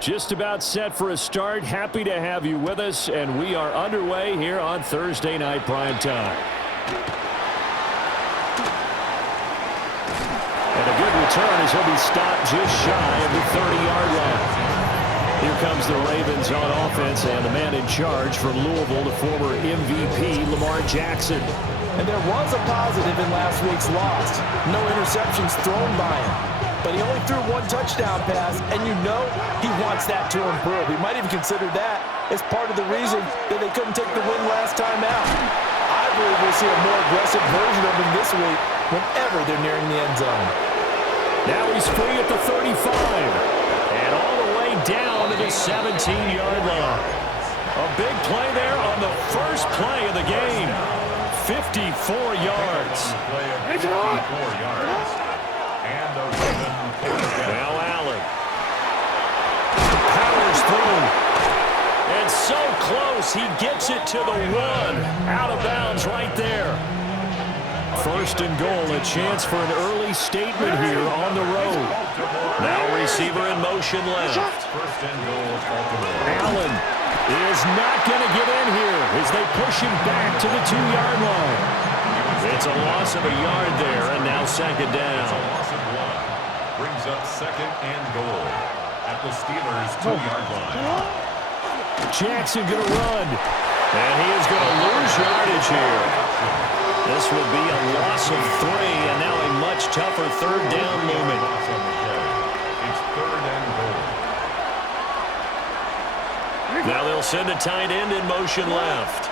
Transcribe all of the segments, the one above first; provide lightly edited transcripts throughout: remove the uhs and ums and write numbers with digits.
Just about set for a start. Happy to have you with us, and we are underway here on Thursday Night Prime Time. And a good return as he'll be stopped just shy of the 30-yard line. Here comes the Ravens on offense, and the man in charge from Louisville, the former MVP, Lamar Jackson. And there was a positive in last week's loss. No interceptions thrown by him. But he only threw one touchdown pass, and you know he wants that to improve. He might even consider that as part of the reason that they couldn't take the win last time out. I believe we'll see a more aggressive version of him this week whenever they're nearing the end zone. Now he's free at the 35. And all the way down to the 17-yard line. A big play there on the first play of the game. 54 yards. Now Allen. Powers through. And so close, he gets it to the 1. Out of bounds right there. First and goal, a chance for an early statement here on the road. Now receiver in motion left. Allen is not going to get in here as they push him back to the 2-yard line. It's a loss of a yard there, and now second down. Brings up second and goal at the Steelers' 2-yard line. Jackson going to run, and he is going to lose yardage here. This will be a loss of 3, and now a much tougher third down moment. It's third and goal. Now they'll send a tight end in motion left.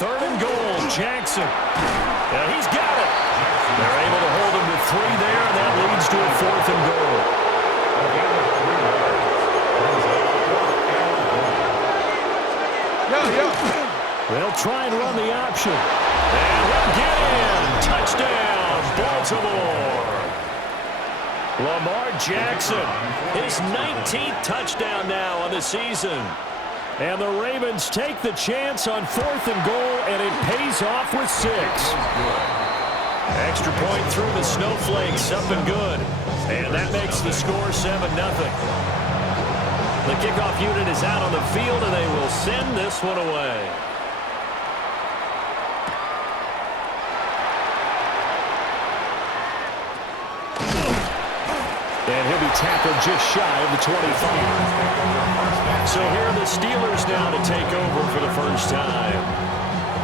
Third and goal, Jackson. Now he's got it. They're able to hold him to 3 there, and that leads to a 4th and goal. They'll try and run the option. And he'll get in. Touchdown, Baltimore. Lamar Jackson, his 19th touchdown now on the season. And the Ravens take the chance on 4th and goal, and it pays off with 6. Extra point through the Snowflakes, up and good. And that makes the score 7-0. The kickoff unit is out on the field, and they will send this one away. And he'll be tackled just shy of the 25. So here are the Steelers now to take over for the first time.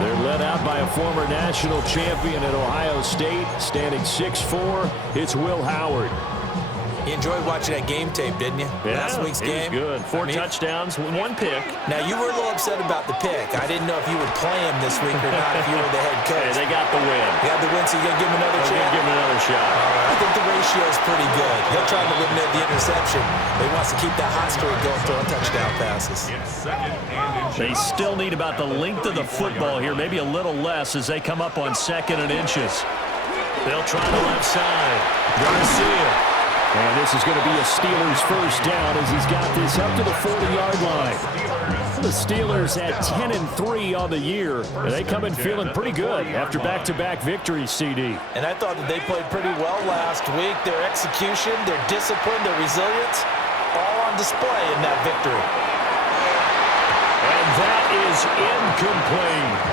They're led out by a former national champion at Ohio State, standing 6'4". It's Will Howard. You enjoyed watching that game tape, didn't you? Yeah, last week's game. Good. 4 touchdowns, 1 pick. Now, you were a little upset about the pick. I didn't know if you would play him this week or not if you were the head coach. Hey, they got the win. You got the win, so you're going to give him another chance? Give him another shot. All right. I think the ratio is pretty good. He'll try to eliminate the interception, but he wants to keep that hot streak going, throwing touchdown passes. They still need about the length of the football here, maybe a little less as they come up on 2nd and inches. They'll try the left side. Garcia. And this is going to be a Steelers first down as he's got this up to the 40-yard line. The Steelers at 10-3 on the year. And they come in feeling pretty good after back-to-back victories, CD. And I thought that they played pretty well last week. Their execution, their discipline, their resilience, all on display in that victory. And that is incomplete.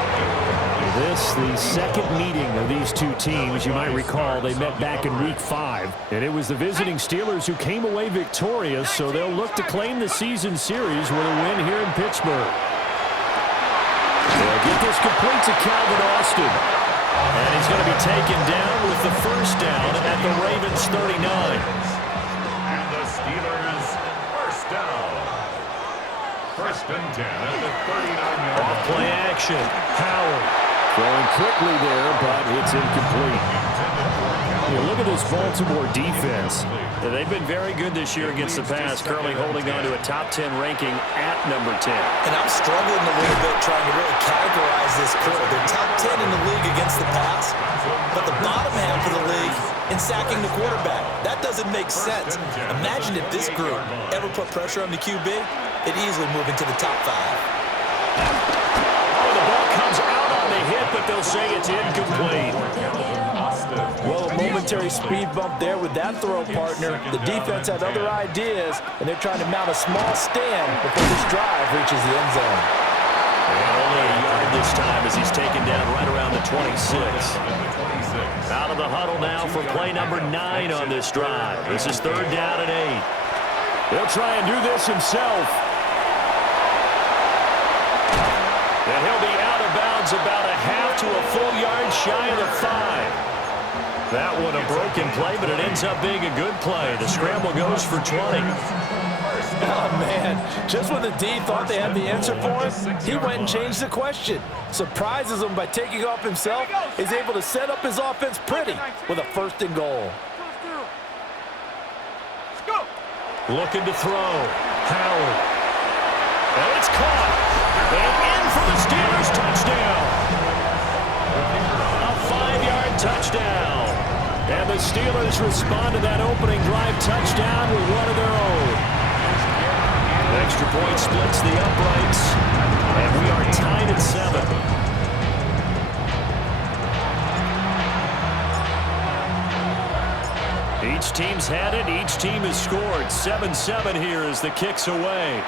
This, the second meeting of these two teams. You might recall they met back in Week 5. And it was the visiting Steelers who came away victorious, so they'll look to claim the season series with a win here in Pittsburgh. They'll get this complete to Calvin Austin. And he's going to be taken down with the first down at the Ravens 39. And the Steelers first down. First and 10 at the 39-yard line. Off play action. Howard. Throwing quickly there, but it's incomplete. You look at this Baltimore defense. They've been very good this year against the pass, currently holding on to a top 10 ranking at number 10. And I'm struggling a little bit trying to really categorize this quarter. They're top 10 in the league against the pass, but the bottom half of the league in sacking the quarterback. That doesn't make sense. Imagine if this group ever put pressure on the QB, it'd easily move into the top 5. The ball comes out on the hit, but they'll say it's incomplete. Well, a moment momentary speed bump there with that throw partner. The defense had other ideas, and they're trying to mount a small stand before this drive reaches the end zone. And only a yard this time as he's taken down right around the 26. Out of the huddle now for play number 9 on this drive. This is 3rd down and 8. He'll try and do this himself. And he'll be out of bounds about a half to a full yard shy of the 5. That one a broken play, but it ends up being a good play. The scramble goes for 20. Oh, man. Just when the D thought they had the answer for him, he went and changed the question. Surprises him by taking off himself. Is able to set up his offense pretty with a 1st and goal. Looking to throw. Howard. And it's caught. And in for the Steelers touchdown. A 5-yard touchdown. And the Steelers respond to that opening drive touchdown with one of their own. Extra point splits the uprights. And we are tied at 7. Each team's had it. Each team has scored. 7-7 here as the kick's away.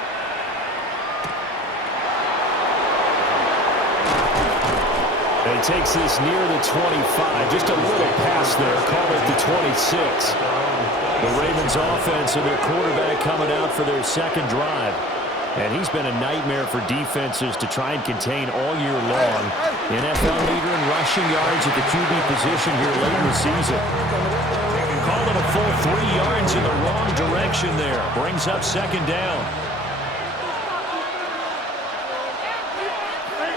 And he takes this near the 25. Just a little pass there. Call it the 26. The Ravens offense and their quarterback coming out for their 2nd drive. And he's been a nightmare for defenses to try and contain all year long. NFL leader in rushing yards at the QB position here late in the season. Call it a full 3 yards in the wrong direction there. Brings up 2nd down.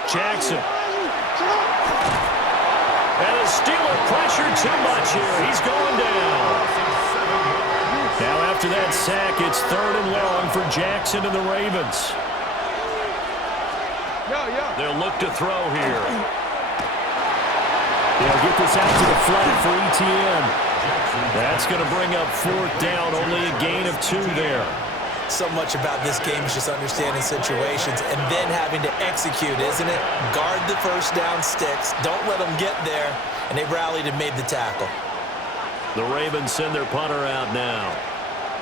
Jackson. And the Steeler pressure too much here. He's going down. Now after that sack, it's 3rd and long for Jackson and the Ravens. They'll look to throw here. They'll get this out to the flat for ETN. That's going to bring up 4th down, only a gain of 2 there. So much about this game is just understanding situations and then having to execute, isn't it? Guard the 1st down sticks. Don't let them get there. And they rallied and made the tackle. The Ravens send their punter out now.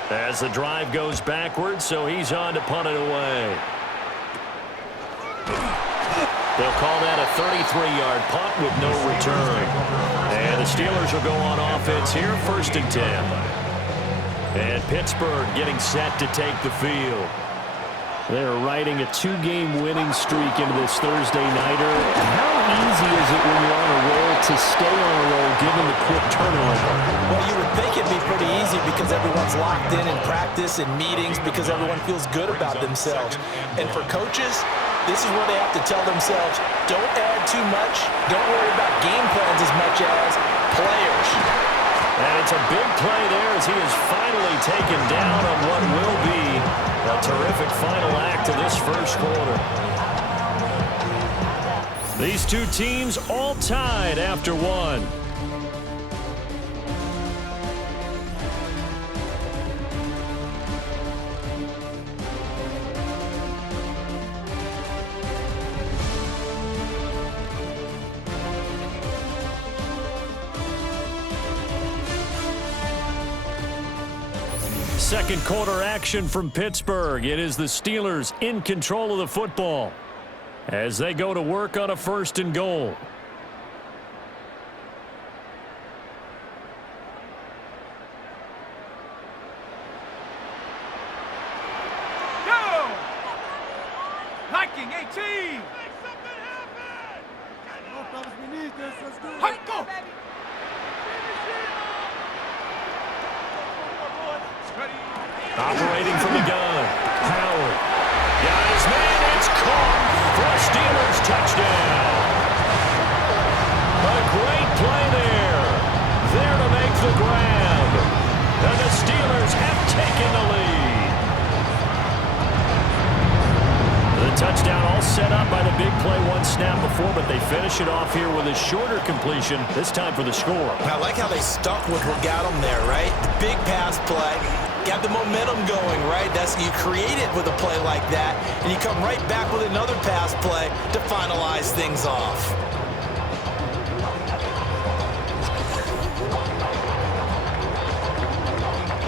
As the drive goes backwards, so he's on to punt it away. They'll call that a 33-yard punt with no return. And the Steelers will go on offense here, 1st and 10. And Pittsburgh getting set to take the field. They're riding a 2-game winning streak into this Thursday nighter. How easy is it when you're on a roll to stay on a roll given the quick turnover? Well, you would think it'd be pretty easy because everyone's locked in practice and meetings because everyone feels good about themselves. And for coaches, this is where they have to tell themselves, don't add too much, don't worry about game plans as much as players. And it's a big play there as he is finally taken down on what will be a terrific final act of this 1st quarter. These 2 teams all tied after 1. Second quarter action from Pittsburgh. It is the Steelers in control of the football as they go to work on a 1st and goal. Go! Liking 18! We need this. Let's do it. Go! Operating from the gun. Howard. Got his man. It's caught for a Steelers touchdown. A great play there. There to make the grab. And the Steelers have taken the lead. The touchdown all set up by the big play 1 snap before, but they finish it off here with a shorter completion, this time for the score. I like how they stuck with what got them there, right? The big pass play. Got the momentum going, right? You create it with a play like that, and you come right back with another pass play to finalize things off.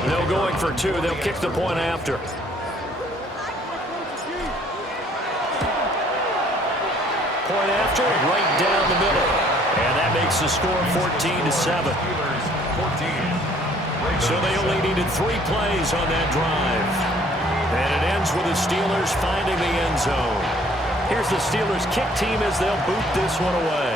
No going for two. They'll kick the point after. Point after, right down the middle. And that makes the score 14-7. So they only needed 3 plays on that drive. And it ends with the Steelers finding the end zone. Here's the Steelers kick team as they'll boot this one away.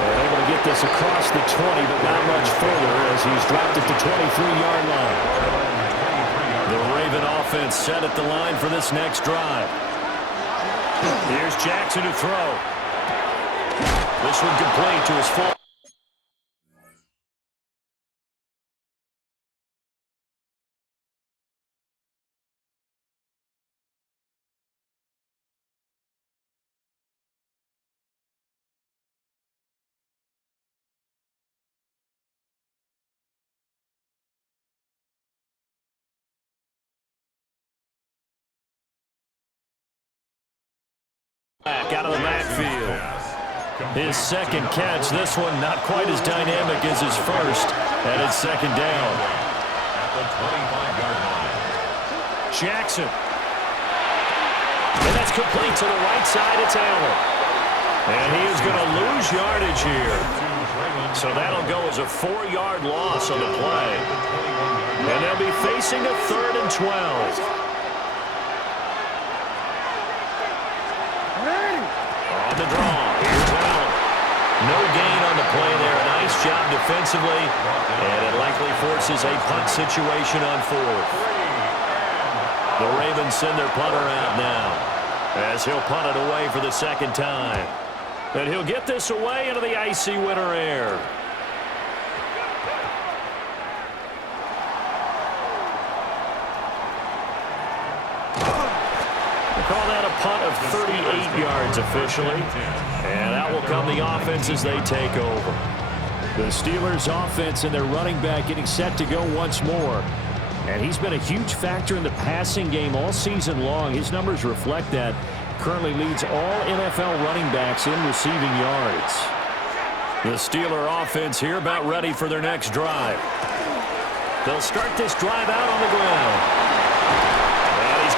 They're able to get this across the 20, but not much further as he's dropped it to 23-yard line. The Raven offense set at the line for this next drive. Here's Jackson to throw. This one complete to his full. Back out of the backfield. His second catch. This one not quite as dynamic as his first. And it's second down. At the 25-yard line. Jackson. And that's complete to the right side. It's Allen. And he is going to lose yardage here. So that'll go as a 4-yard loss on the play. And they'll be facing a 3rd and 12. On the draw, here's Allen. No gain on the play there. Nice job defensively. And it likely forces a punt situation on 4th. The Ravens send their punter out now as he'll punt it away for the second time. And he'll get this away into the icy winter air. Call that a punt of 38 yards officially. And out will come the offense as they take over. The Steelers offense and their running back getting set to go once more. And he's been a huge factor in the passing game all season long. His numbers reflect that. Currently leads all NFL running backs in receiving yards. The Steeler offense here about ready for their next drive. They'll start this drive out on the ground.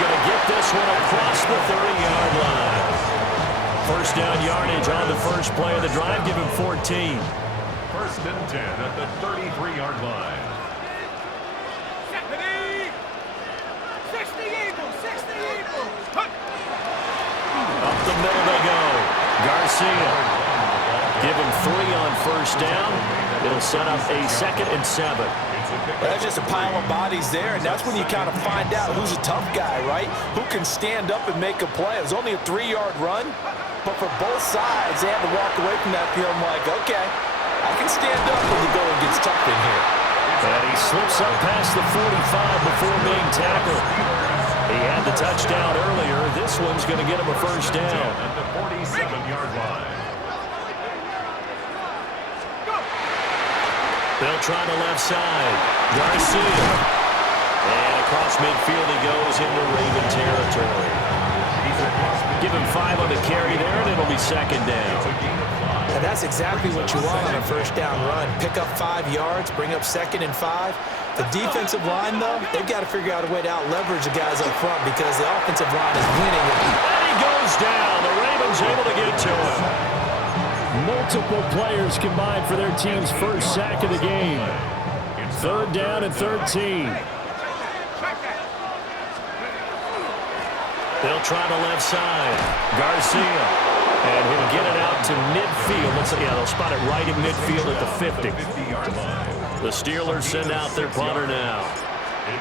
Going to get this one across the 30-yard line. First down yardage on the first play of the drive. Give him 14. 1st and 10 at the 33-yard line. 60 Eagles, 60 Eagles. Up the middle they go. Garcia. Give him 3 on first down. It'll set up a 2nd and 7. That's just a pile of bodies there, and that's when you kind of find out who's a tough guy, right? Who can stand up and make a play. It was only a 3-yard run, but for both sides, they had to walk away from that field like, okay, I can stand up when the going gets tough in here. And he slips up past the 45 before being tackled. He had the touchdown earlier. This one's going to get him a first down. At the 47-yard line. They'll try the left side. Garcia. And across midfield he goes into Raven territory. Give him 5 on the carry there, and it'll be second down. And that's exactly what you want on a first down run. Pick up 5 yards, bring up 2nd and 5. The defensive line, though, they've got to figure out a way to out-leverage the guys up front because the offensive line is winning. And he goes down. The Ravens able to get to him. Multiple players combined for their team's first sack of the game. 3rd down and 13. They'll try the left side. Garcia. And he'll get it out to midfield. They'll spot it right in midfield at the 50. The Steelers send out their punter now,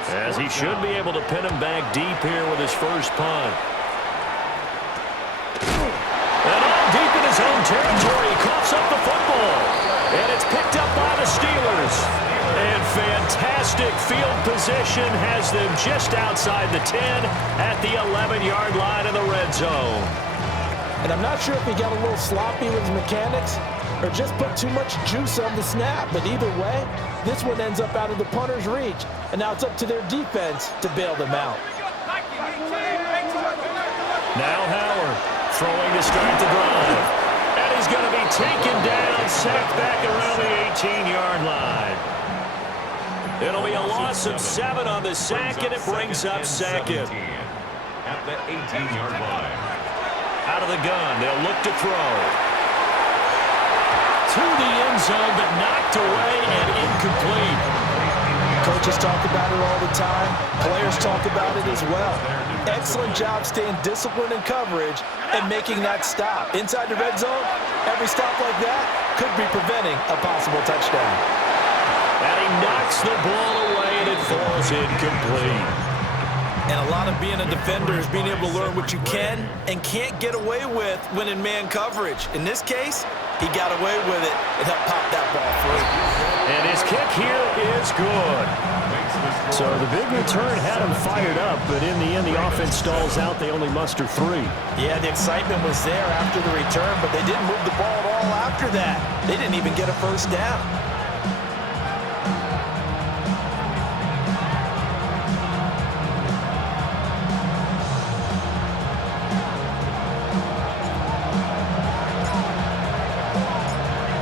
as he should be able to pin him back deep here with his first punt. And all deep in his own territory, he coughs up the football. And it's picked up by the Steelers. And fantastic field position has them just outside the 10 at the 11-yard line in the red zone. And I'm not sure if he got a little sloppy with his mechanics or just put too much juice on the snap. But either way, this one ends up out of the punter's reach. And now it's up to their defense to bail them out. Now Howard throwing to start the drive. And he's going to be taken down sacked back around the 18-yard line. It'll be a loss of 7 on the sack, and it brings up second. At the 18-yard line. Out of the gun, they'll look to throw. To the end zone, but knocked away and incomplete. Coaches talk about it all the time. Players talk about it as well. Excellent job staying disciplined in coverage and making that stop. Inside the red zone, every stop like that could be preventing a possible touchdown. And he knocks the ball away, and it falls incomplete. And a lot of being a defender is being able to learn what you can and can't get away with when in man coverage. In this case, he got away with it and helped pop that ball free. And his kick here is good. So the big return had him fired up, but in the end, the offense stalls out. They only muster 3. Yeah, the excitement was there after the return, but they didn't move the ball at all after that. They didn't even get a first down.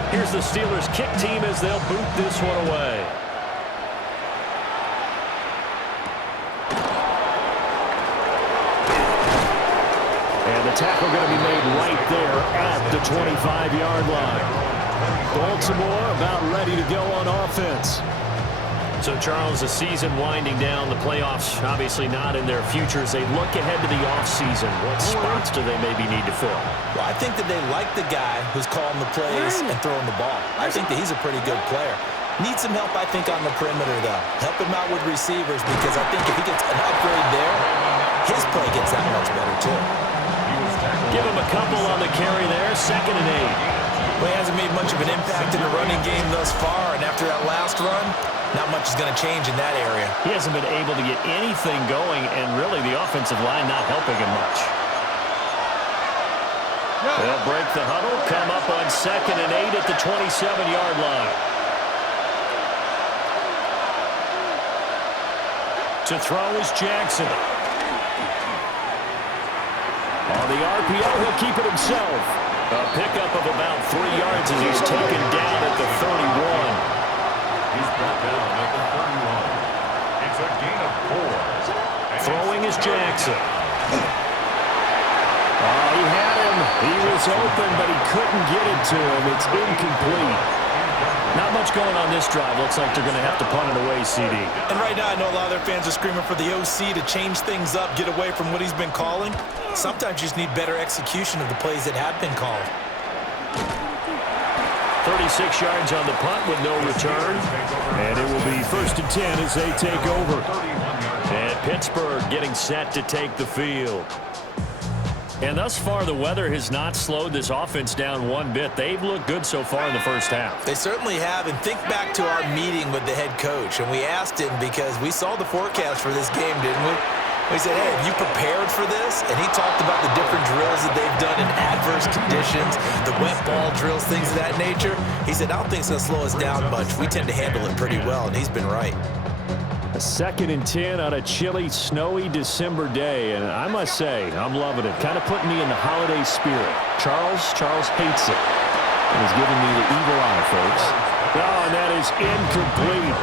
Here's the Steelers' kick team as they'll boot this one away. And the tackle going to be made right there at the 25-yard line. Baltimore about ready to go on offense. So, Charles, the season winding down, the playoffs obviously not in their futures. They look ahead to the offseason. What spots do they maybe need to fill? Well, I think that they like the guy who's calling the plays and throwing the ball. I think that he's a pretty good player. Needs some help, I think, on the perimeter, though. Help him out with receivers because I think if he gets an upgrade there, his play gets that much better, too. Give him a couple on the carry there, 2nd and 8. Well, he hasn't made much of an impact in the running game thus far, and after that last run, not much is going to change in that area. He hasn't been able to get anything going, and really the offensive line not helping him much. They'll break the huddle, come up on 2nd and 8 at the 27-yard line. To throw is Jackson. On the RPO, he'll keep it himself. A pickup of about 3 yards as he's taken down at the 31. He's brought down at the 31. It's a gain of 4. Throwing is Jackson. Oh, he had him. He was open, but he couldn't get it to him. It's incomplete. Not much going on this drive. Looks like they're going to have to punt it away, CD. And right now, I know a lot of their fans are screaming for the OC to change things up, get away from what he's been calling. Sometimes you just need better execution of the plays that have been called. 36 yards on the punt with no return. And it will be 1st and 10 as they take over. And Pittsburgh getting set to take the field. And thus far, the weather has not slowed this offense down one bit. They've looked good so far in the first half. They certainly have. And think back to our meeting with the head coach. And we asked him because we saw the forecast for this game, didn't we? We said, hey, have you prepared for this? And he talked about the different drills that they've done in adverse conditions, the wet ball drills, things of that nature. He said, I don't think it's going to slow us down much. We tend to handle it pretty well, and he's been right. A 2nd and 10 on a chilly, snowy December day. And I must say, I'm loving it. Kind of putting me in the holiday spirit. Charles hates it. And he's giving me the evil eye, folks. Oh, and that is incomplete.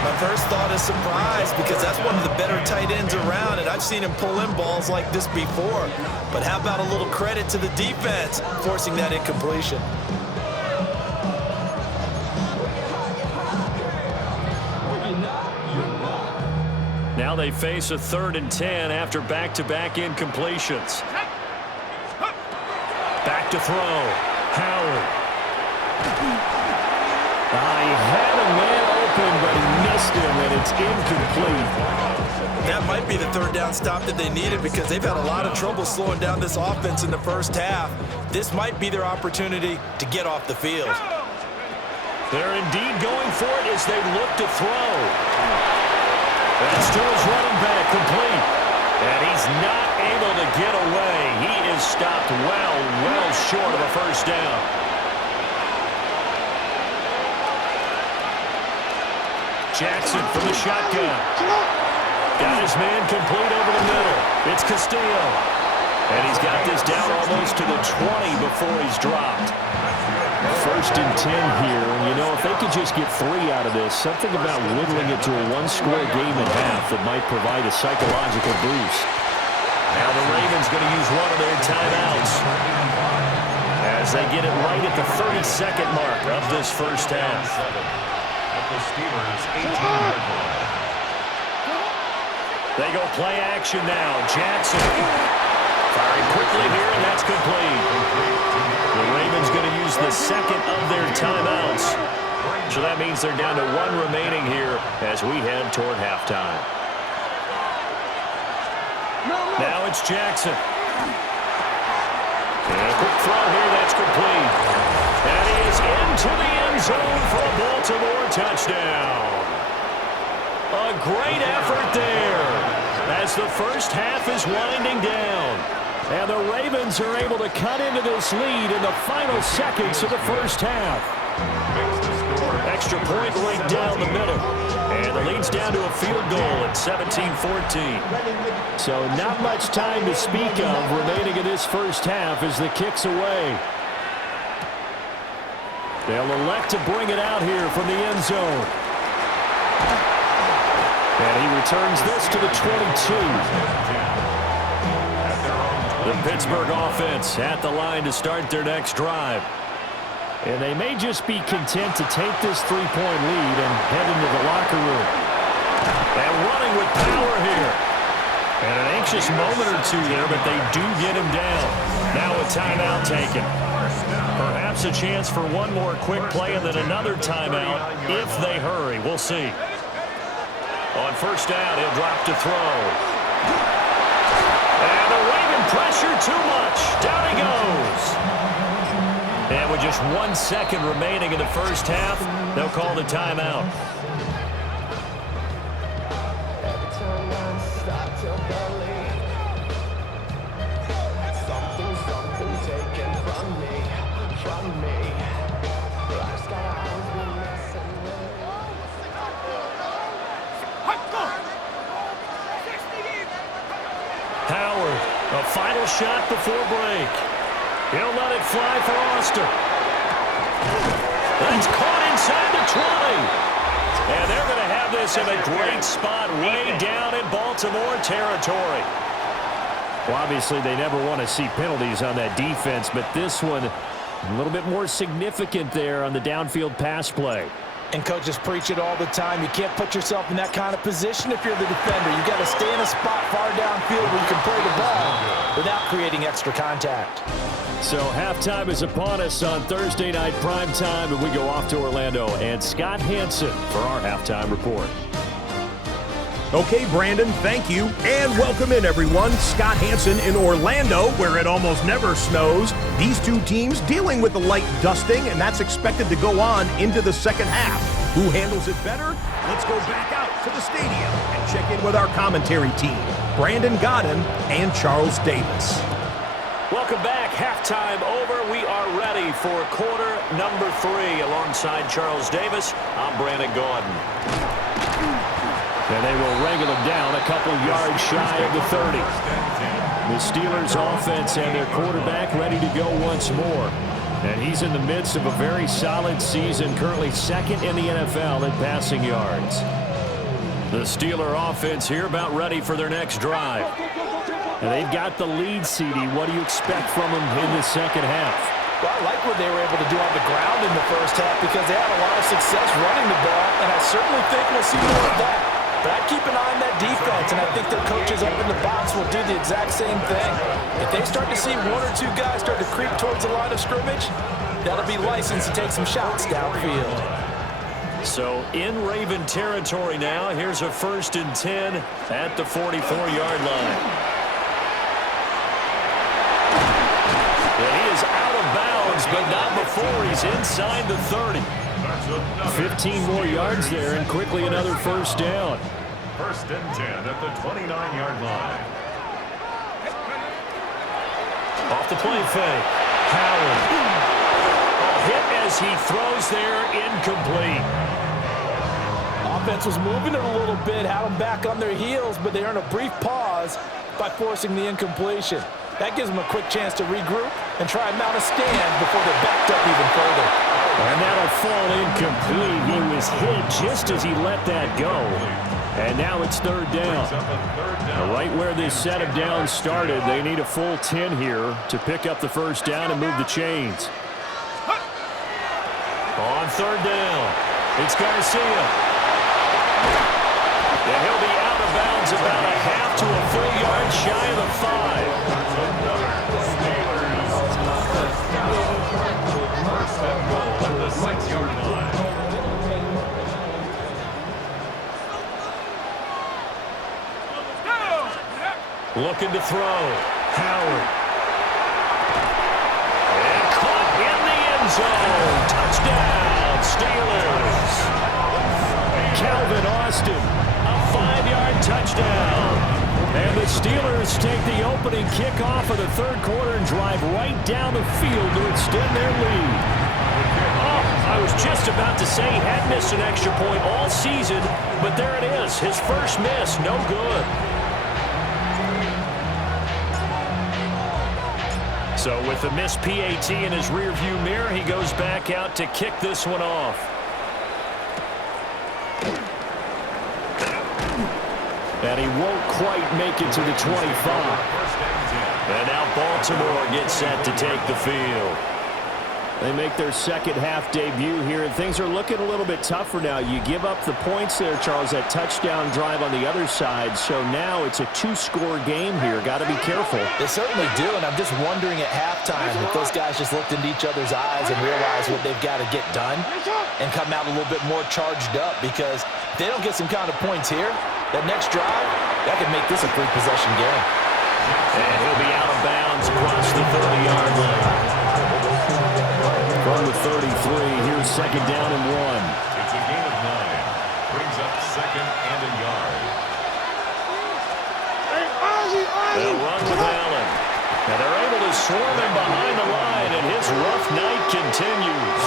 My first thought is surprise because that's one of the better tight ends around, and I've seen him pull in balls like this before. But how about a little credit to the defense forcing that incompletion? Now they face a 3rd and 10 after back-to-back incompletions. Back to throw. Howard. He had a man open, but he missed him, and it's incomplete. That might be the 3rd down stop that they needed because they've had a lot of trouble slowing down this offense in the first half. This might be their opportunity to get off the field. They're indeed going for it as they look to throw. That's to his running back, complete. And he's not able to get away. He is stopped well short of a first down. Jackson from the shotgun. Got his man complete over the middle. It's Castillo. And he's got this down almost to the 20 before he's dropped. First and 10 here. And, you know, if they could just get 3 out of this, something about whittling it to a one-score game at half that might provide a psychological boost. Now the Ravens going to use one of their timeouts as they get it right at the 32nd mark of this first half. At the Steelers' 18-yard line. They go play action now. Jackson firing quickly here, and that's complete. The Ravens going to use the second of their timeouts. So that means they're down to 1 remaining here as we head toward halftime. Now it's Jackson. And a quick throw here, that's complete. And he is into the end zone for a Baltimore touchdown. A great effort there as the first half is winding down. And the Ravens are able to cut into this lead in the final seconds of the first half. Extra point right down the middle. And the lead's down to a field goal at 17-14. So not much time to speak of remaining in this first half as the kick's away. They'll elect to bring it out here from the end zone. And he returns this to the 22. The Pittsburgh offense at the line to start their next drive. And they may just be content to take this 3-point lead and head into the locker room. And running with power here. And an anxious moment or two there, but they do get him down. Now a timeout taken. Perhaps a chance for one more quick play and then another timeout if they hurry. We'll see. On first down, he'll drop to throw. And the Raven pressure too much. Down he goes. And with just 1 second remaining in the first half, they'll call the timeout. Howard, a final shot before break. He'll let it fly for Oster. That's caught inside the 20. And they're going to have this in a great spot way down in Baltimore territory. Well, obviously, they never want to see penalties on that defense, but this one a little bit more significant there on the downfield pass play. And coaches preach it all the time. You can't put yourself in that kind of position if you're the defender. You've got to stay in a spot far downfield where you can play the ball without creating extra contact. So halftime is upon us on Thursday night primetime, and we go off to Orlando. And Scott Hanson for our halftime report. Okay, Brandon, thank you. And welcome in, everyone. Scott Hanson in Orlando, where it almost never snows. These two teams dealing with a light dusting, and that's expected to go on into the second half. Who handles it better? Let's go back out to the stadium and check in with our commentary team, Brandon Godden and Charles Davis. Welcome back. Halftime over. We are ready for quarter number 3. Alongside Charles Davis, I'm Brandon Gaudin. And they will wrangle him down a couple yards shy of the 30. The Steelers offense and their quarterback ready to go once more. And he's in the midst of a very solid season, currently second in the NFL in passing yards. The Steeler offense here about ready for their next drive. And they've got the lead, CD. What do you expect from them in the second half? Well, I like what they were able to do on the ground in the first half because they had a lot of success running the ball, and I certainly think we'll see more of that. But I'd keep an eye on that defense, and I think their coaches up in the box will do the exact same thing. If they start to see 1 or 2 guys start to creep towards the line of scrimmage, that'll be licensed to take some shots downfield. So in Raven territory now, here's a 1st and 10 at the 44-yard line. And he is out of bounds, but not before he's inside the 30. 15 more yards there, and quickly another first down. 1st and 10 at the 29-yard line. Off the play fake. Howard. Hit as he throws there, incomplete. Offense was moving it a little bit, had them back on their heels, but they earned a brief pause by forcing the incompletion. That gives them a quick chance to regroup and try and mount a stand before they're backed up even further. And that'll fall incomplete. He was hit just as he let that go. And now it's third down. Right where this set of downs started, they need a full 10 here to pick up the first down and move the chains. On third down, it's Garcia. And he'll be out of bounds about a half to a full yard shy of the 5. First and goal at the 6-yard line. Looking to throw. Howard. And caught in the end zone. Touchdown, Steelers. Calvin Austin, a 5-yard touchdown. And the Steelers take the opening kickoff of the third quarter and drive right down the field to extend their lead. Oh, I was just about to say he hadn't missed an extra point all season, but there it is. His first miss, no good. So with the missed PAT in his rearview mirror, he goes back out to kick this one off. And he won't quite make it to the 25. And now Baltimore gets set to take the field. They make their second half debut here, and things are looking a little bit tougher now. You give up the points there, Charles, that touchdown drive on the other side. So now it's a 2-score game here. Got to be careful. They certainly do, and I'm just wondering at halftime if those guys just looked into each other's eyes and realized what they've got to get done and come out a little bit more charged up, because if they don't get some kind of points here, that next drive, that could make this a 3-possession game. And he'll be out of bounds across the 30-yard line. From the 33, here's second down and 1. It's a gain of 9. Brings up second and a yard. They'll run with Allen. And they're able to swarm him behind the line, and his rough night continues.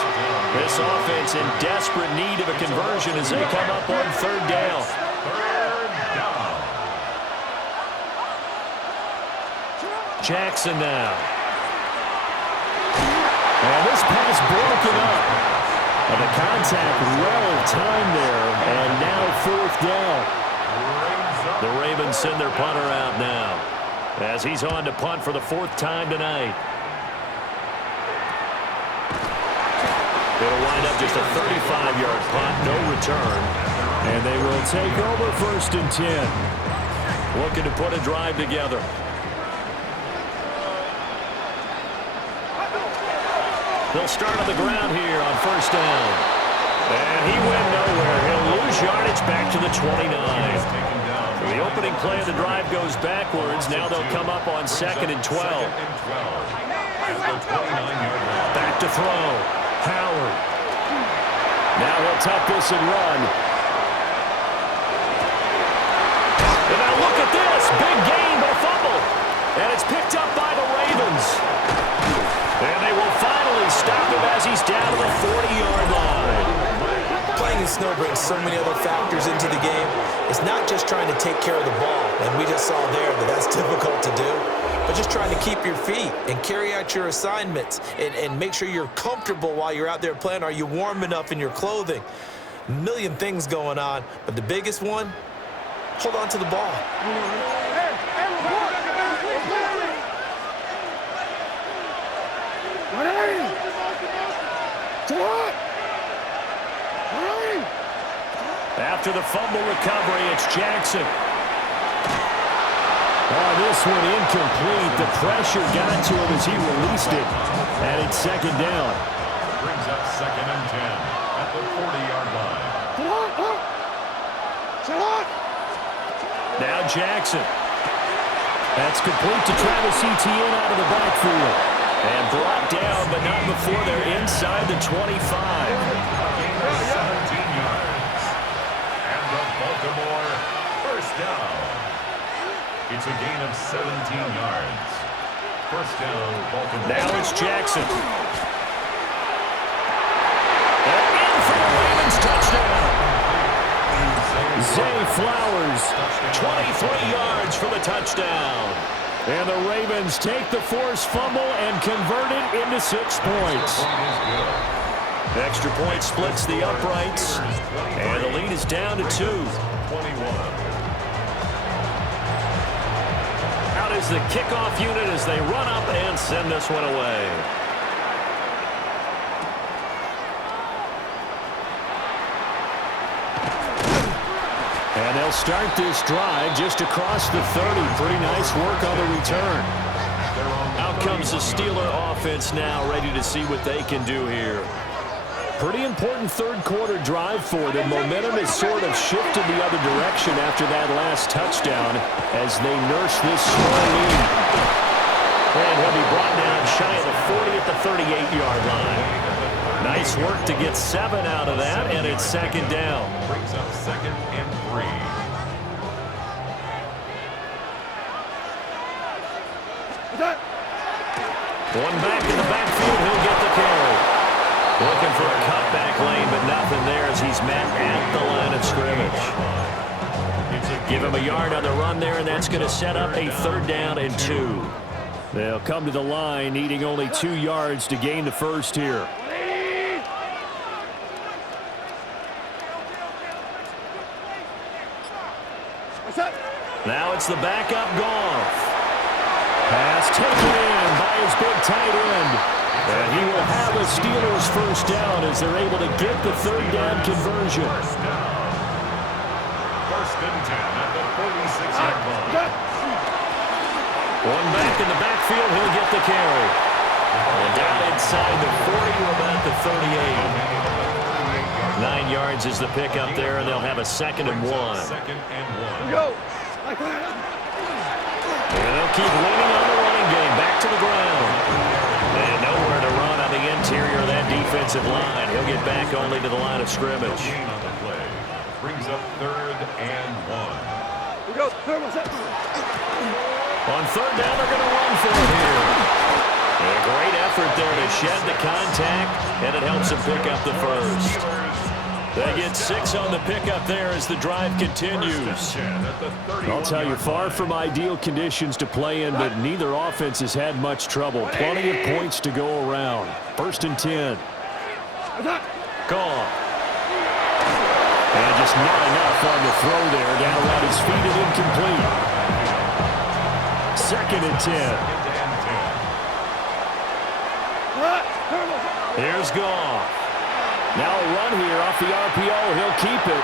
This offense in desperate need of a conversion as they come up on third down. Jackson now. And this pass broken up. And the contact well timed there, and now fourth down. The Ravens send their punter out now as he's on to punt for the 4th time tonight. It'll wind up just a 35-yard punt, no return. And they will take over 1st and 10. Looking to put a drive together. They'll start on the ground here on 1st down. And he went nowhere. He'll lose yardage back to the 29. The opening play of the drive goes backwards. Now they'll come up on 2nd and 12. Back to throw. Howard. Now he'll tuck this and run. And now look at this. Big gain but a fumble. And it's picked up by the Ravens. And they will finally stop him as he's down to the 40-yard line. Playing in snow brings so many other factors into the game. It's not just trying to take care of the ball, and we just saw there that that's difficult to do, but just trying to keep your feet and carry out your assignments and make sure you're comfortable while you're out there playing. Are you warm enough in your clothing? A million things going on, but the biggest one, hold on to the ball. After the fumble recovery, it's Jackson. Oh, this one incomplete. The pressure got to him as he released it. And it's 2nd down. Brings up 2nd and 10 at the 40-yard line. Now Jackson. That's complete to Travis Etienne out of the backfield. And brought down, but not before they're inside the 25. 17 yards. And the Baltimore 1st down. It's a gain of 17 yards. 1st down, Baltimore. Now it's Jackson. And in for the Ravens touchdown. Zay Flowers, 23 yards for the touchdown. And the Ravens take the forced fumble and convert it into 6 points. Extra point splits the uprights, and the lead is down to 2. Out is the kickoff unit as they run up and send this one away. And they'll start this drive just across the 30. Pretty nice work on the return. Out comes the Steeler offense now, ready to see what they can do here. Pretty important third quarter drive for them. Momentum has sort of shifted the other direction after that last touchdown as they nurse this small lead. And he'll be brought down shy of the 40 at the 38-yard line. Nice work to get 7 out of that, and it's second down. Brings up 2nd and 3. One back in the backfield, he'll get the carry. Looking for a cutback lane, but nothing there as he's met at the line of scrimmage. Give him a yard on the run there, and that's going to set up a 3rd down and 2. They'll come to the line, needing only 2 yards to gain the first here. Now it's the backup Goff. Pass taken in by his big tight end. And he will have the Steelers first down as they're able to get the 3rd down conversion. First and 10 at the 46-yard line. One back in the backfield, he'll get the carry. And down inside the 40 to about the 38. 9 yards is the pickup there, and they'll have a 2nd and 1. 2nd and 1. Go. And they'll keep leaning on the running game. Back to the ground. And nowhere to run on the interior of that defensive line. He'll get back only to the line of scrimmage. Gain on the play. Brings up 3rd and 1. Go. On 3rd down, they're going to run for it here. And a great effort there to shed the contact, and it helps them pick up the first. They get 6 on the pickup there as the drive continues. I'll tell you, far from ideal conditions to play in, but neither offense has had much trouble. Plenty of points to go around. 1st and 10. Gone. And just not enough on the throw there. Down around his feet and incomplete. 2nd and 10. Here's Goff. Now a run here off the RPO. He'll keep it.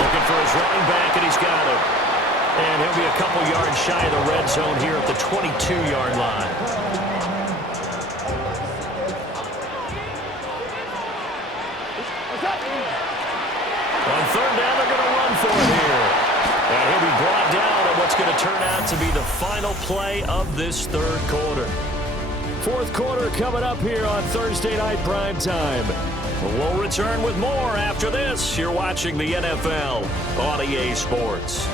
Looking for his running back, and he's got it. And he'll be a couple yards shy of the red zone here at the 22-yard line. On 3rd down, they're going to run for it here. And he'll be brought down at what's going to turn out to be the final play of this 3rd quarter. 4th quarter coming up here on Thursday Night Primetime. We'll return with more after this. You're watching the NFL on EA Sports.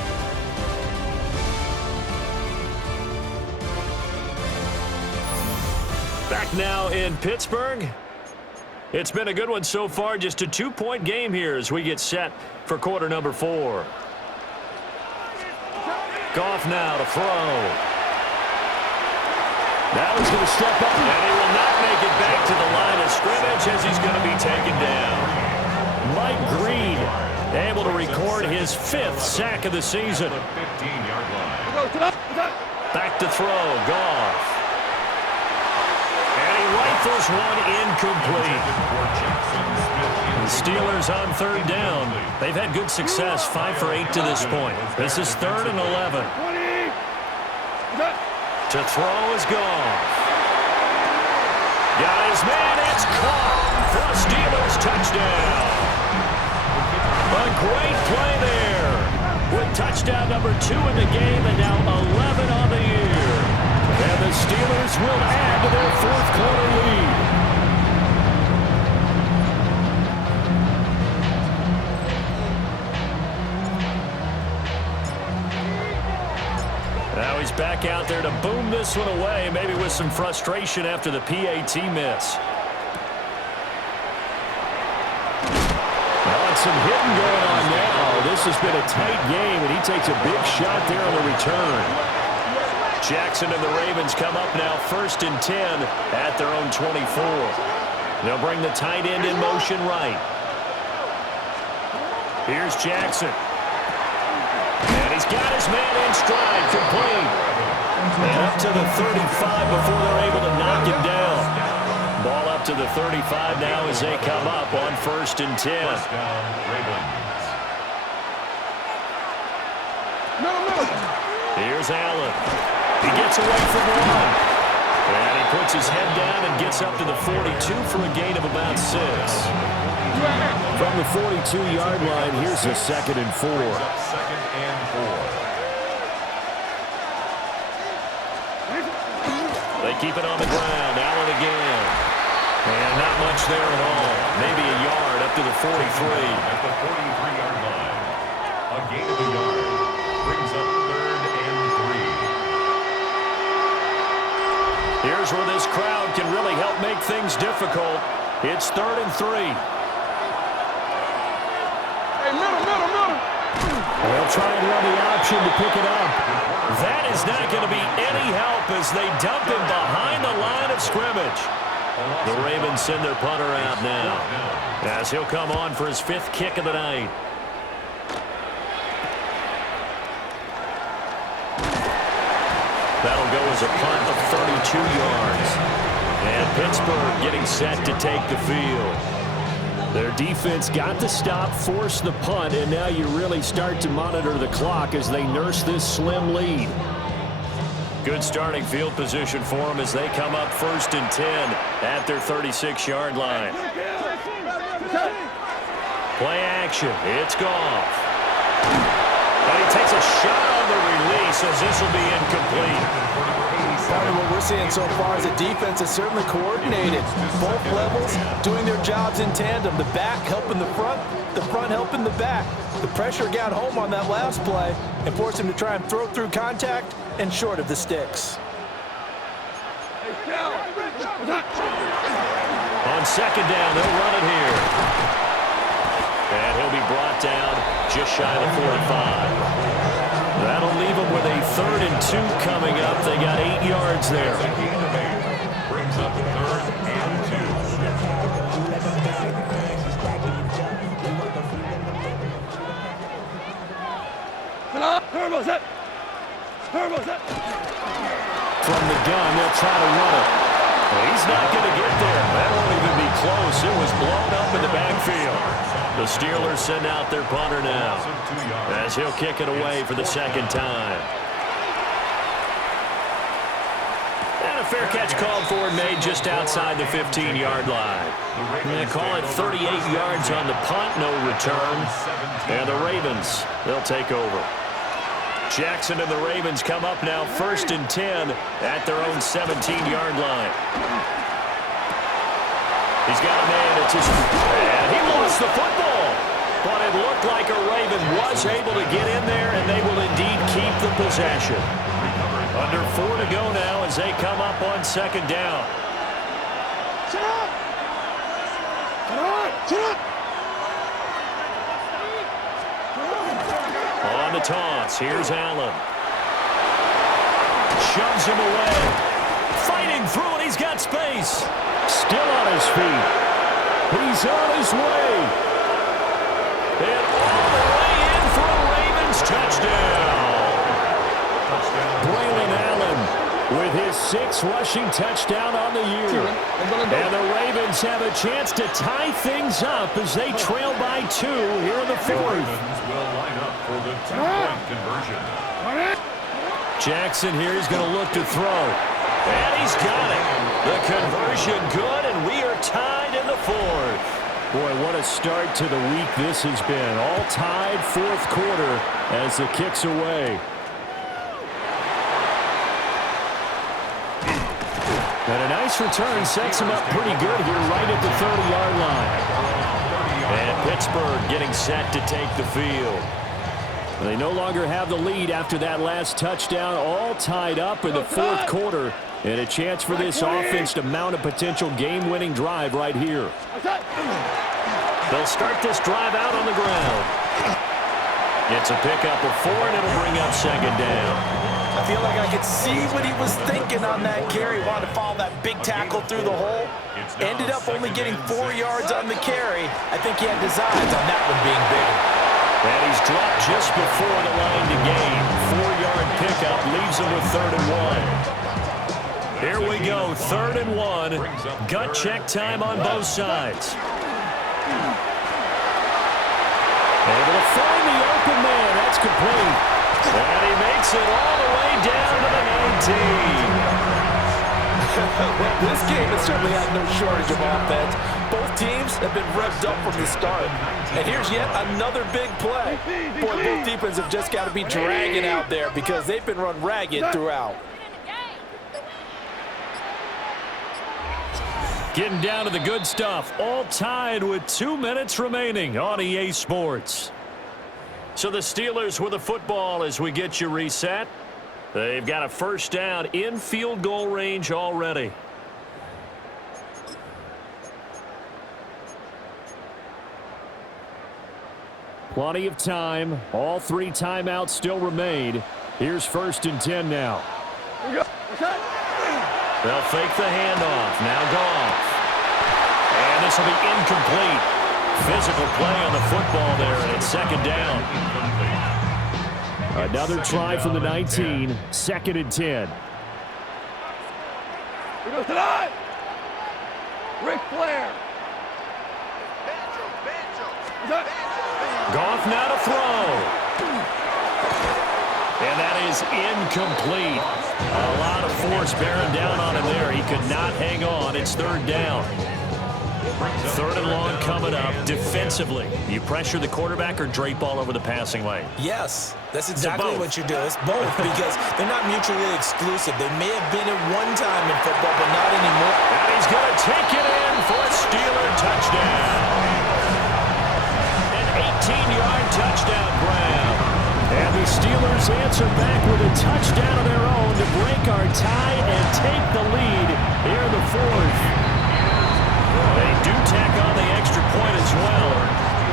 Back now in Pittsburgh. It's been a good one so far. Just a 2-point game here as we get set for quarter number 4. Goff now to throw. Now he's going to step up, and he will not make it back to the line of scrimmage as he's going to be taken down. Mike Green able to record his 5th sack of the season. Back to throw, Goff. And he rifles one incomplete. The Steelers on 3rd down. They've had good success, 5 for 8 to this point. This is 3rd and 11. To throw is Goff. Got his man, it's caught for a Steelers touchdown. A great play there with touchdown number 2 in the game and now 11 on the year. And the Steelers will add to their 4th quarter lead. Now he's back out there to boom this one away, maybe with some frustration after the PAT miss. Well, some hitting going on now. This has been a tight game, and he takes a big shot there on the return. Jackson and the Ravens come up now 1st and 10 at their own 24. They'll bring the tight end in motion right. Here's Jackson. And he's got his man in stride, complete. And up to the 35 before they're able to knock him down. Ball up to the 35 now as they come up on 1st and 10. First down, Ravens. Here's Allen. He gets away from one. And he puts his head down and gets up to the 42 for a gain of about 6. From the 42-yard line, here's a 2nd and 4. Second and 4. They keep it on the ground. Allen again. And not much there at all. Maybe a yard up to the 43. At the 43-yard line. A gain of a yard. Brings up 3rd and 3. Here's where this crowd can really help make things difficult. It's 3rd and 3. They'll try and run the option to pick it up. That is not going to be any help as they dump him behind the line of scrimmage. The Ravens send their punter out now as he'll come on for his 5th kick of the night. That'll go as a punt of 32 yards. And Pittsburgh getting set to take the field. Their defense got the stop, forced the punt, and now you really start to monitor the clock as they nurse this slim lead. Good starting field position for them as they come up 1st and 10 at their 36-yard line. Play action. It's Goff. And he takes a shot on the release as this will be incomplete. Part of what we're seeing so far is the defense is certainly coordinated. Both levels doing their jobs in tandem. The back helping the front helping the back. The pressure got home on that last play and forced him to try and throw through contact and short of the sticks. On 2nd down, they'll run it here. And he'll be brought down just shy of the 45. That'll leave them with a 3rd and 2 coming up. They got 8 yards there. Brings up 3rd and 2. From the gun, they'll try to run it. Well, he's not going to get there. That won't even be close. It was blown up in the backfield. The Steelers send out their punter now as he'll kick it away for the 2nd time. And a fair catch called for and made just outside the 15-yard line. They call it 38 yards on the punt, no return. And the Ravens, they'll take over. Jackson and the Ravens come up now 1st and 10 at their own 17-yard line. He's got a man. It's his, and he lost the football. But it looked like a Raven was able to get in there, and they will indeed keep the possession. Under 4 to go now as they come up on 2nd down. On the toss, here's Allen. Shoves him away. Fighting through it, he's got space. Still on his feet. He's on his way. And all the way in for a Ravens touchdown. Braylon Allen with his 6th rushing touchdown on the year. And the Ravens have a chance to tie things up as they trail by 2 here in the 4th. Ravens will line up for the 2-point conversion. Jackson here is going to look to throw. And he's got it. The conversion good, and we are tied in the 4th. Boy, what a start to the week this has been. All tied 4th quarter as the kick's away. And a nice return sets him up pretty good here right at the 30-yard line. And Pittsburgh getting set to take the field. They no longer have the lead after that last touchdown, all tied up in the 4th quarter, and a chance for this offense to mount a potential game-winning drive right here. They'll start this drive out on the ground. It's a pickup of 4, and it'll bring up 2nd down. I feel like I could see what he was thinking on that carry. Wanted to follow that big tackle through the hole. Ended up only getting 4 yards on the carry. I think he had designs on that one being bigger. And he's dropped just before the line to gain. 4-yard pickup leaves him with 3rd and 1. Here we go, 3rd and 1. Gut check time on both sides. Able to find the open man. That's complete. And he makes it all the way down to the 19. This game has certainly had no shortage of offense. Both teams have been revved up from the start. And here's yet another big play. Boy, both defenses have just got to be dragging out there because they've been run ragged throughout. Getting down to the good stuff. All tied with 2 minutes remaining on EA Sports. So the Steelers with the football as we get you reset. They've got a first down in field goal range already. Plenty of time. All 3 timeouts still remain. Here's 1st and 10 now. They'll fake the handoff. Now Goff. And this will be incomplete. Physical play on the football there, and it's 2nd down. Another try from the 19. 2nd and 10. Ric Flair. Goff now to throw. And that is incomplete. A lot of force bearing down on him there. He could not hang on. It's 3rd down. 3rd and long coming up. Defensively, you pressure the quarterback or drape all over the passing lane? Yes, that's exactly what you do. It's both because they're not mutually exclusive. They may have been at one time in football, but not anymore. And he's going to take it in for a Steeler touchdown. An 18-yard touchdown grab. And the Steelers answer back with a touchdown of their own to break our tie and take the lead here in the 4th. They do tack on the extra point as well,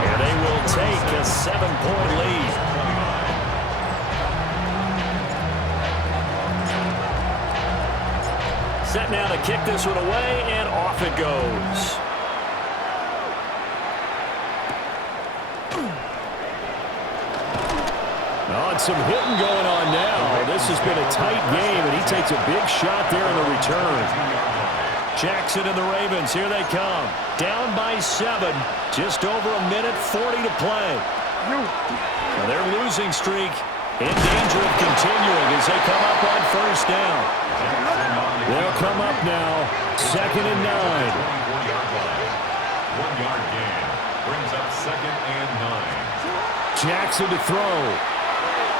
and they will take a 7-point lead. Set now to kick this one away, and off it goes. Oh, some hitting going on now. This has been a tight game, and he takes a big shot there in the return. Jackson and the Ravens, here they come. Down by 7, just over a minute 40 to play. Now their losing streak in danger of continuing as they come up on 1st down. They'll come up now, 2nd and 9. 1-yard gain brings up 2nd and 9. Jackson to throw.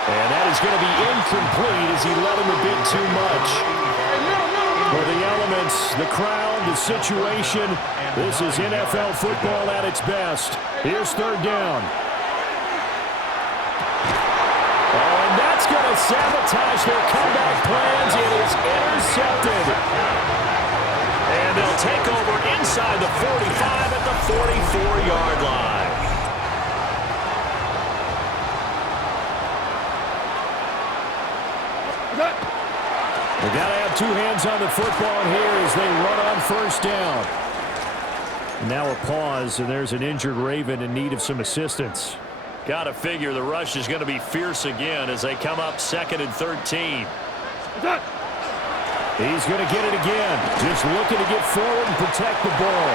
And that is going to be incomplete as he let him a bit too much. For the elements, the crowd, the situation, this is NFL football at its best. Here's 3rd down. Oh, and that's going to sabotage their comeback plans. It is intercepted. And they'll take over inside the 45 at the 44-yard line. They got to have 2 hands on the football here as they run on 1st down. Now a pause, and there's an injured Raven in need of some assistance. Got to figure the rush is going to be fierce again as they come up 2nd and 13. He's going to get it again. Just looking to get forward and protect the ball.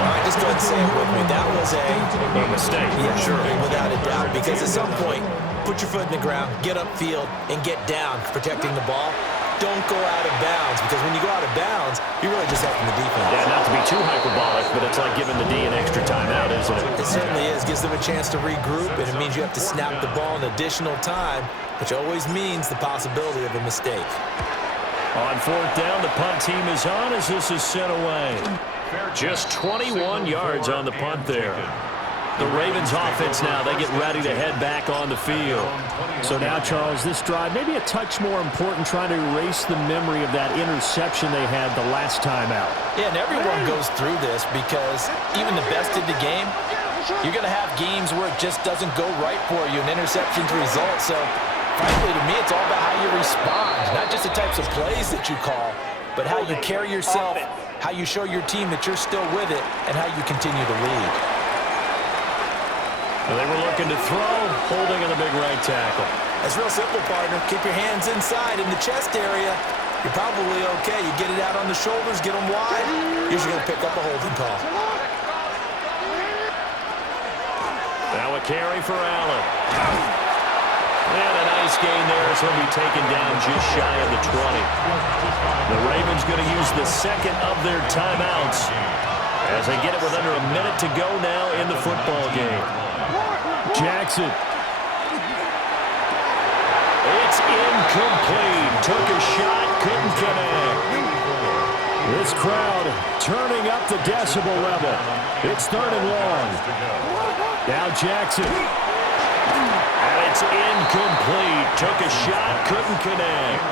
All right, just go ahead and say it with me. That was A mistake. Yeah, sure, without a doubt. Because at some point, put your foot in the ground, get upfield, and get down protecting the ball. Don't go out of bounds, because when you go out of bounds, you're really just helping the defense. Yeah, not to be too hyperbolic, but it's like giving the D an extra timeout, isn't it? It certainly is. Gives them a chance to regroup, and it means you have to snap the ball an additional time, which always means the possibility of a mistake. On 4th down, the punt team is on as this is sent away. Just 21 yards on the punt there. The Ravens offense now, they get ready to head back on the field. So now, Charles, this drive maybe a touch more important, trying to erase the memory of that interception they had the last time out. Yeah, and everyone goes through this because even the best in the game, you're going to have games where it just doesn't go right for you, and interceptions result. So Frankly, to me, it's all about how you respond, not just the types of plays that you call, but how you carry yourself, how you show your team that you're still with it, and how you continue to lead. Well, they were looking to throw, holding in the big right tackle. It's real simple, partner. Keep your hands inside in the chest area. You're probably okay. You get it out on the shoulders, get them wide. Usually going to pick up a holding call. Now a carry for Allen. And a nice gain there as he'll be taken down just shy of the 20. The Ravens going to use the second of their timeouts as they get it with under a minute to go now in the football game. Jackson. It's incomplete. Took a shot, couldn't connect. This crowd turning up the decibel level. It's 3rd and long. Now Jackson. And it's incomplete. Took a shot, couldn't connect.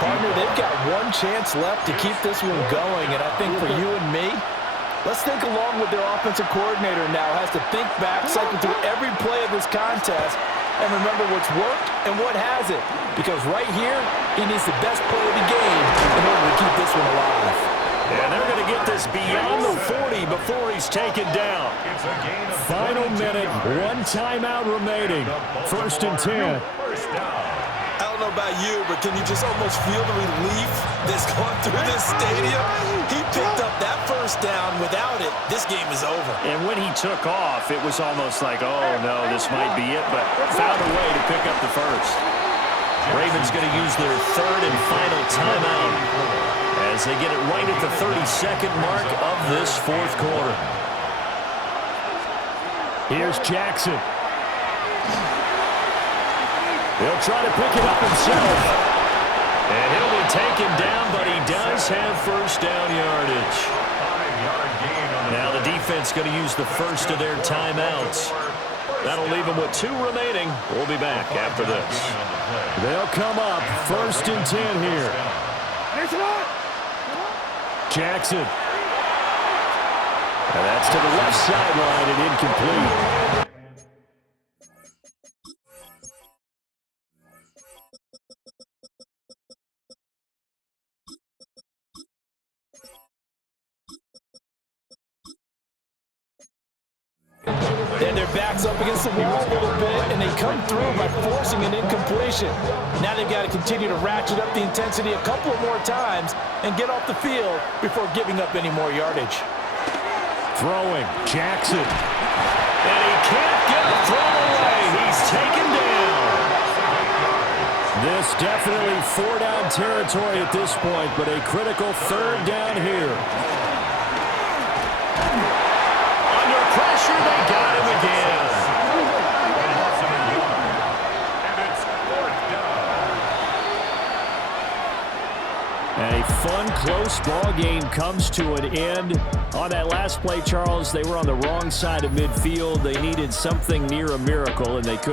Partner, they've got one chance left to keep this one going, and I think for you and me, let's think along with their offensive coordinator now. Has to think back, cycle through every play of this contest, and remember what's worked and what hasn't. Because right here, he needs the best play of the game in order to keep this one alive. And they're going to get this beyond the 40 before he's taken down. Final minute, one timeout remaining. 1st and 10. I don't know about you, but can you just almost feel the relief that's going through this stadium? He picked up that first down. Without it, this game is over. And when he took off, it was almost like, oh, no, this might be it, but found a way to pick up the first. Ravens going to use their 3rd and final timeout as they get it right at the 32nd mark of this 4th quarter. Here's Jackson. He'll try to pick it up himself. And he'll be taken down, but he does have first down yardage. Now the defense going to use the first of their timeouts. That'll leave them with 2 remaining. We'll be back after this. They'll come up 1st and 10 here. Jackson. And that's to the left sideline and incomplete. And their backs up against the wall a little bit, and they come through by forcing an incompletion. Now they've got to continue to ratchet up the intensity a couple more times and get off the field before giving up any more yardage. Throwing, Jackson. And he can't get a throw away. He's taken down. This definitely 4-down territory at this point, but a critical 3rd down here. Under pressure, they got him again. And a fun, close ball game comes to an end. On that last play, Charles, they were on the wrong side of midfield. They needed something near a miracle, and they couldn't.